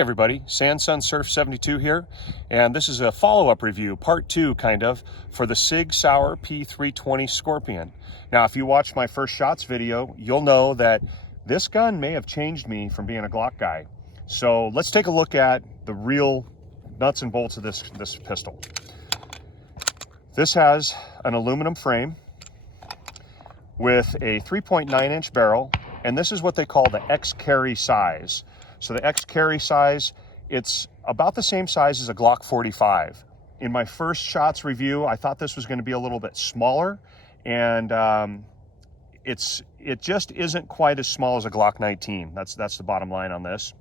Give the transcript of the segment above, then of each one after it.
Hey everybody, Sandsun Surf 72 here, and this is a follow-up review, part 2 kind of, for the Sig P320 Scorpion. Now if you watched my first shots video, you'll know that this gun may have changed me from being a Glock guy. So let's take a look at the real nuts and bolts of this pistol. This has an aluminum frame with a 3.9 inch barrel, and this is what they call the X carry size. So the X carry size, it's about the same size as a Glock 45. In my first shots review, I thought this was going to be a little bit smaller, and it just isn't quite as small as a Glock 19. That's the bottom line on this.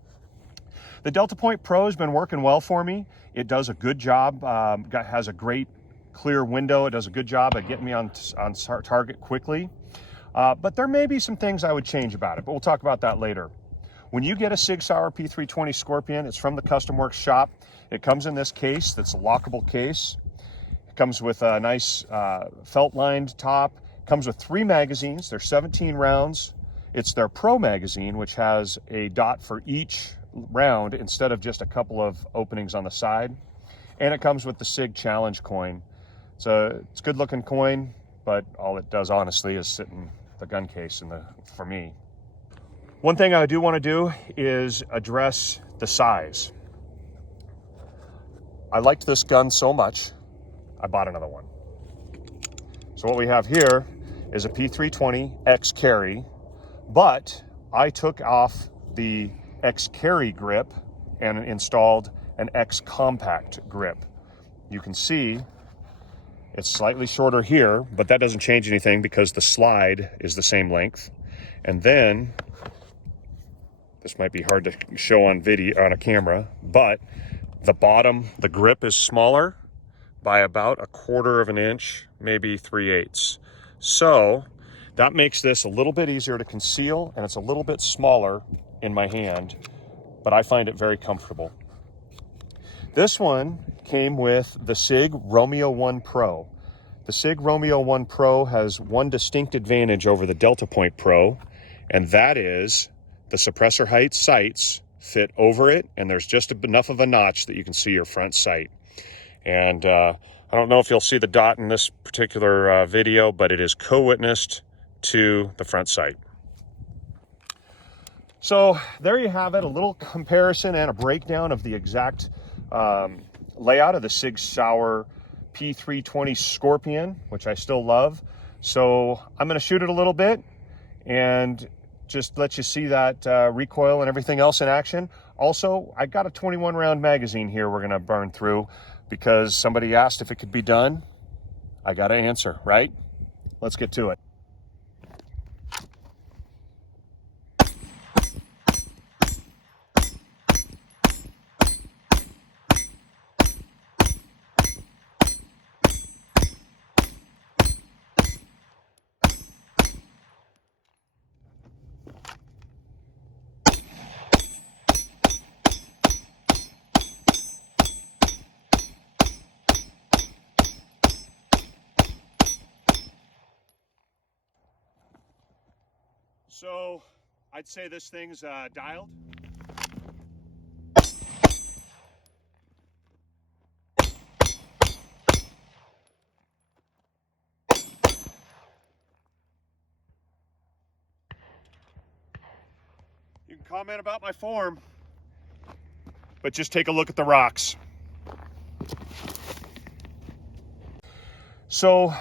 The Delta Point Pro has been working well for me. It does a good job, has a great clear window. It does a good job at getting me on target quickly. But there may be some things I would change about it, but we'll talk about that later. When you get a Sig P320 Scorpion, it's from the Custom Works shop. It comes in this case that's a lockable case. It comes with a nice felt-lined top. It comes with 3 magazines. They're 17 rounds. It's their Pro magazine, which has a dot for each round instead of just a couple of openings on the side. And it comes with the Sig Challenge coin. It's a good-looking coin, but all it does, honestly, is sit in the gun case for me. One thing I do want to do is address the size. I liked this gun so much, I bought another one. So what we have here is a P320 X carry, but I took off the X carry grip and installed an XCompact grip. You can see it's slightly shorter here, but that doesn't change anything because the slide is the same length. And then, this might be hard to show on video, on a camera, but the bottom, the grip is smaller by about 1/4 of an inch, maybe 3/8. So that makes this a little bit easier to conceal, and it's a little bit smaller in my hand, but I find it very comfortable. This one came with the Sig Romeo One Pro. The Sig Romeo One Pro has one distinct advantage over the Delta Point Pro, and that is the suppressor height sights fit over it, and there's just enough of a notch that you can see your front sight. And I don't know if you'll see the dot in this particular video, but it is co-witnessed to the front sight. So there you have it, a little comparison and a breakdown of the exact layout of the Sig P320 Scorpion, which I still love. So I'm going to shoot it a little bit and just let you see that recoil and everything else in action. Also, I got a 21 round magazine here we're going to burn through because somebody asked if it could be done. I got to answer, right? Let's get to it. So I'd say this thing's dialed. You can comment about my form, but just take a look at the rocks. So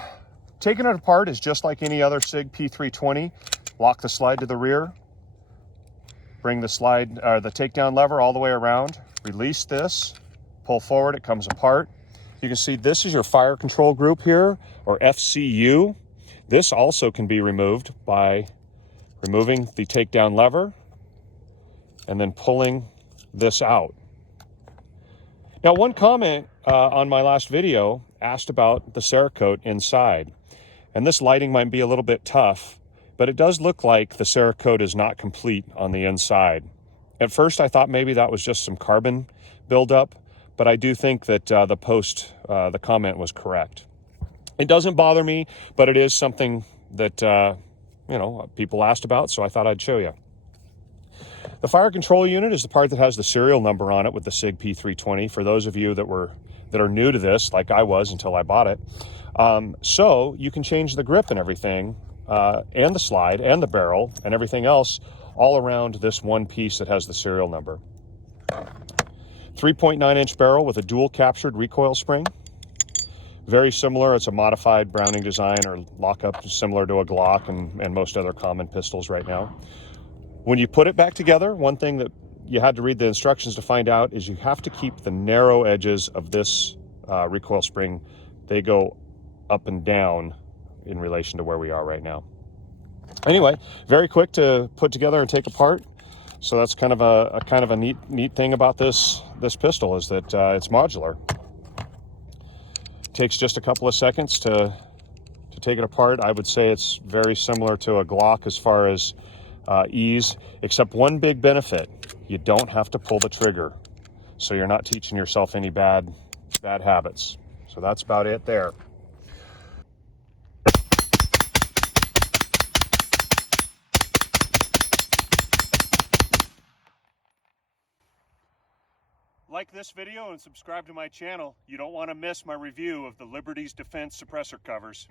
taking it apart is just like any other Sig P320. Lock the slide to the rear, bring the takedown lever all the way around, release this, pull forward, it comes apart. You can see this is your fire control group here, or FCU. This also can be removed by removing the takedown lever and then pulling this out. Now, one comment on my last video asked about the Cerakote inside, and this lighting might be a little bit tough, but it does look like the Cerakote is not complete on the inside. At first, I thought maybe that was just some carbon buildup, but I do think that the comment was correct. It doesn't bother me, but it is something that people asked about, so I thought I'd show you. The fire control unit is the part that has the serial number on it with the Sig P320. For those of you that are new to this, like I was until I bought it, so you can change the grip and everything, and the slide and the barrel and everything else all around this one piece that has the serial number. 3.9-inch barrel with a dual captured recoil spring. Very similar. It's a modified Browning design or lockup similar to a Glock and most other common pistols right now. When you put it back together, one thing that you had to read the instructions to find out is you have to keep the narrow edges of this recoil spring. They go up and down in relation to where we are right now. Anyway, very quick to put together and take apart. So that's kind of a neat thing about this pistol is that it's modular. It takes just a couple of seconds to take it apart. I would say it's very similar to a Glock as far as ease, except one big benefit: you don't have to pull the trigger, so you're not teaching yourself any bad habits. So that's about it there. Like this video and subscribe to my channel. You don't want to miss my review of the Liberty's Defense suppressor covers.